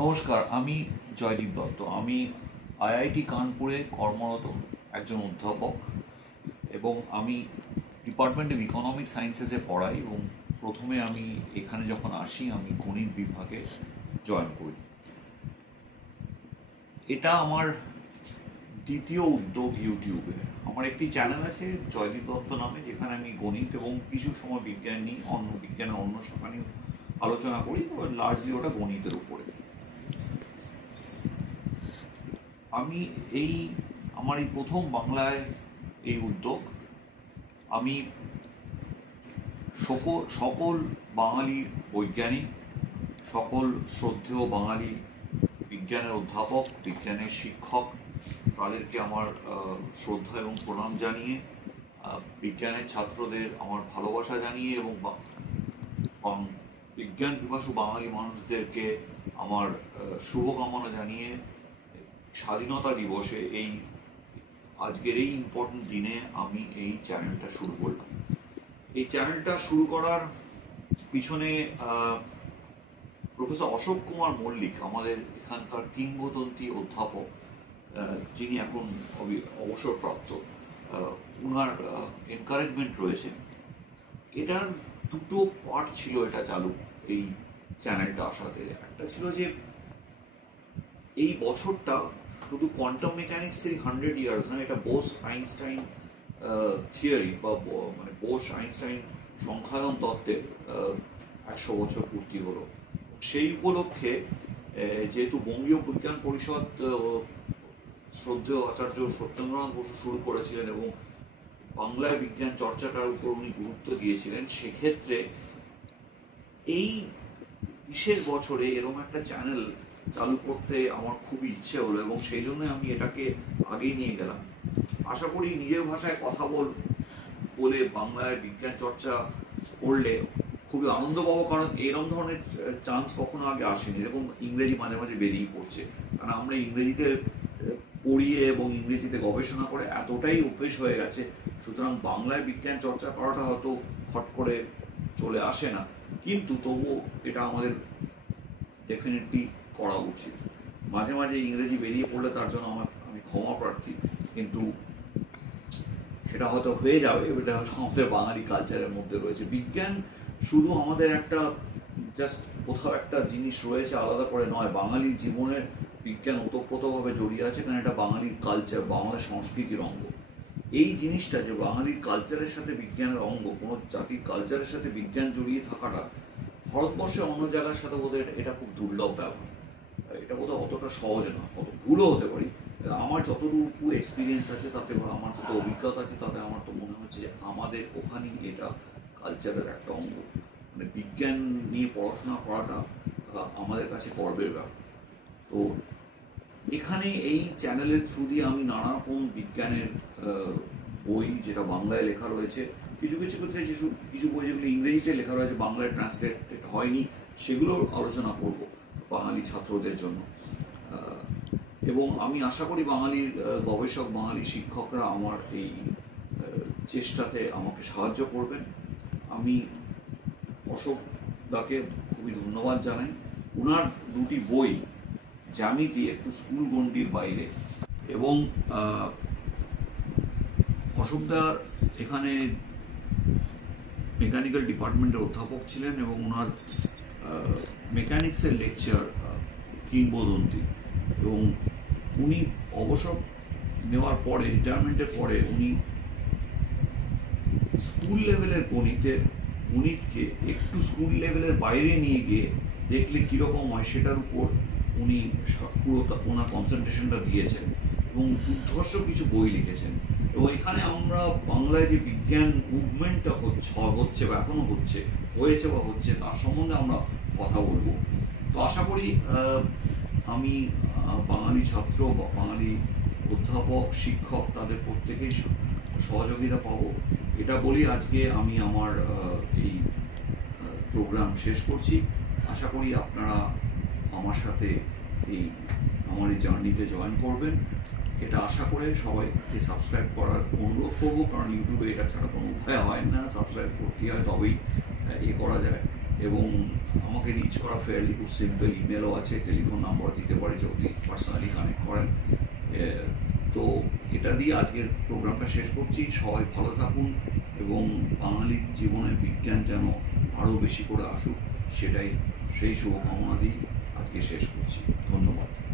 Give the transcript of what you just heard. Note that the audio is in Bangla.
নমস্কার, আমি জয়দীপ দত্ত। আমি আইআইটি কানপুরে কর্মরত একজন অধ্যাপক এবং আমি ডিপার্টমেন্ট অফ ইকোনমিক সায়েন্সেসে পড়াই এবং প্রথমে আমি এখানে যখন আসি আমি গণিত বিভাগে জয়েন করি। এটা আমার দ্বিতীয় উদ্যোগ ইউটিউবে। আমার একটি চ্যানেল আছে জয়দীপ দত্ত নামে, যেখানে আমি গণিত এবং কিছু সময় বিজ্ঞান নিয়ে বিজ্ঞানের অন্য শাখা নিয়ে আলোচনা করি, লার্জলি ওটা গণিতের উপরে। আমি আমার এই প্রথম বাংলায় এই উদ্যোগ। আমি সকল বাঙালি বৈজ্ঞানিক, সকল শ্রদ্ধেয় বাঙালি বিজ্ঞানের অধ্যাপক, বিজ্ঞানের শিক্ষক, তাদেরকে আমার শ্রদ্ধা এবং প্রণাম জানিয়ে, বিজ্ঞানের ছাত্রদের আমার ভালোবাসা জানিয়ে এবং বিজ্ঞান পিপাসু বাঙালি মানুষদেরকে আমার শুভকামনা জানিয়ে স্বাধীনতা দিবসে আজকের এই ইম্পর্টেন্ট দিনে আমি এই চ্যানেলটা শুরু করলাম। এই চ্যানেলটা শুরু করার পিছনে প্রফেসর অশোক কুমার মল্লিক, আমাদের এখানকার কিংবদন্তি অধ্যাপক, যিনি এখন অবসরপ্রাপ্ত, ওনার এনকারেজমেন্ট রয়েছে। এটার দুটো পার্ট ছিল এটা চালু, এই চ্যানেলটা আসাতে। একটা ছিল যে এই বছরটা শুধু কোয়ান্টাম মেকানিক্সের 100 ইয়ার্স না, এটা বোস আইনস্টাইন থিওরি বা মানে বোস আইনস্টাইন সংখ্যায়ন তত্ত্বের 100 বছর পূর্তি হলো। সেই উপলক্ষে যেহেতু বঙ্গীয় বিজ্ঞান পরিষদ শ্রদ্ধেয় আচার্য সত্যেন্দ্রনাথ বসু শুরু করেছিলেন এবং বাংলায় বিজ্ঞান চর্চাটার উপর উনি গুরুত্ব দিয়েছিলেন, সেক্ষেত্রে এই বিশেষ বছরে এরকম একটা চ্যানেল চালু করতে আমার খুবই ইচ্ছে হলো এবং সেই জন্য আমি এটাকে আগেই নিয়ে গেলাম। আশা করি নিজের ভাষায় কথা বলে বাংলায় বিজ্ঞান চর্চা করলে খুবই আনন্দ পাবো, কারণ এরকম ধরনের চান্স কখনো আগে আসেনি। এরকম ইংরেজি মাঝে মাঝে বেরিয়ে পড়ছে, কারণ আমরা ইংরেজিতে পড়িয়ে এবং ইংরেজিতে গবেষণা করে এতটাই অভ্যেস হয়ে গেছে, সুতরাং বাংলায় বিজ্ঞান চর্চা করাটা হয়তো ফট করে চলে আসে না, কিন্তু তবুও এটা আমাদের ডেফিনেটলি করা উচিত। মাঝে মাঝে ইংরেজি বেরিয়ে পড়লে তার জন্য আমি ক্ষমা প্রার্থী, কিন্তু সেটা হয়তো হয়ে যাবে। এটা আমাদের বাঙালি কালচারের মধ্যে রয়েছে। বিজ্ঞান শুধু আমাদের একটা জাস্ট কোথাও একটা জিনিস রয়েছে আলাদা করে নয়, বাঙালির জীবনের বিজ্ঞান ওতপ্রোতভাবে জড়িয়ে আছে, কারণ এটা বাঙালির কালচার বা আমাদের সংস্কৃতির অঙ্গ। এই জিনিসটা যে বাঙালির কালচারের সাথে বিজ্ঞানের অঙ্গ, কোনো জাতির কালচারের সাথে বিজ্ঞান জড়িয়ে থাকাটা ভারতবর্ষে অন্য জায়গার সাথে ওদের এটা খুব দুর্লভ ব্যাপার। এটা বোধহয় অতটা সহজ না, অত ভুলও হতে পারি। আমার যতটুকু এক্সপিরিয়েন্স আছে তাতে বা আমার যত অভিজ্ঞতা আছে তাতে আমার তো মনে হচ্ছে যে আমাদের ওখানেই এটা কালচারের একটা অঙ্গ। মানে বিজ্ঞান নিয়ে পড়াশোনা করাটা আমাদের কাছে গর্বের ব্যাপার। তো এখানে এই চ্যানেলের থ্রু দিয়ে আমি নানা রকম বিজ্ঞানের বই, যেটা বাংলায় লেখা রয়েছে, কিছু ক্ষেত্রে কিছু বই যেগুলো ইংরেজিতে লেখা রয়েছে বাংলায় ট্রান্সলেট হয়নি, সেগুলোর আলোচনা করব বাঙালি ছাত্রদের জন্য। এবং আমি আশা করি বাঙালির গবেষক, বাঙালি শিক্ষকরা আমার এই চেষ্টাতে আমাকে সাহায্য করবেন। আমি অশোক দাকে খুবই ধন্যবাদ জানাই। ওনার দুটি বই, জ্যামিতি একটু স্কুল গণ্ডির বাইরে, এবং অশোকদা এখানে মেকানিক্যাল ডিপার্টমেন্টের অধ্যাপক ছিলেন এবং ওনার মেকানিক্সের লেকচার কিংবদন্তি, এবং উনি অবসর নেওয়ার পরে, রিটায়ারমেন্টের পরে, উনি স্কুল লেভেলের গণিতকে একটু স্কুল লেভেলের বাইরে নিয়ে গিয়ে দেখলে কীরকম হয় সেটার উপর উনি পুরো ওনার কনসেন্ট্রেশনটা দিয়েছেন এবং দুর্ধর্ষ কিছু বই লিখেছেন। এবং এখানে আমরা বাংলায় যে বিজ্ঞান মুভমেন্টটা হচ্ছে বা এখনো হয়েছে বা হচ্ছে, তার সম্বন্ধে আমরা কথা বলবো। তো আশা করি আমি বাঙালি ছাত্র বা বাঙালি অধ্যাপক, শিক্ষক, তাদের প্রত্যেকেই সহযোগিতা পাবো, এটা বলি আজকে আমি আমার এই প্রোগ্রাম শেষ করছি। আশা করি আপনারা আমার সাথে আমার এই জার্নিতে জয়েন করবেন, এটা আশা করে সবাইকে সাবস্ক্রাইব করার অনুরোধ করবো, কারণ ইউটিউবে এটা ছাড়া কোনো উপায় হয় না, সাবস্ক্রাইব করতে হয় তবেই করা যায়। এবং আমাকে রিচ করা ফেয়ারলি খুব সিম্পল, ইমেলও আছে, টেলিফোন নাম্বার দিতে পারে যদি পার্সোনালি কানেক্ট করেন। তো এটা দিয়ে আজকের প্রোগ্রামটা শেষ করছি। সবাই ভালো থাকুন এবং বাঙালির জীবনে বিজ্ঞান যেন আরও বেশি করে আসুক, সেই শুভকামনা দিয়ে আজকে শেষ করছি। ধন্যবাদ।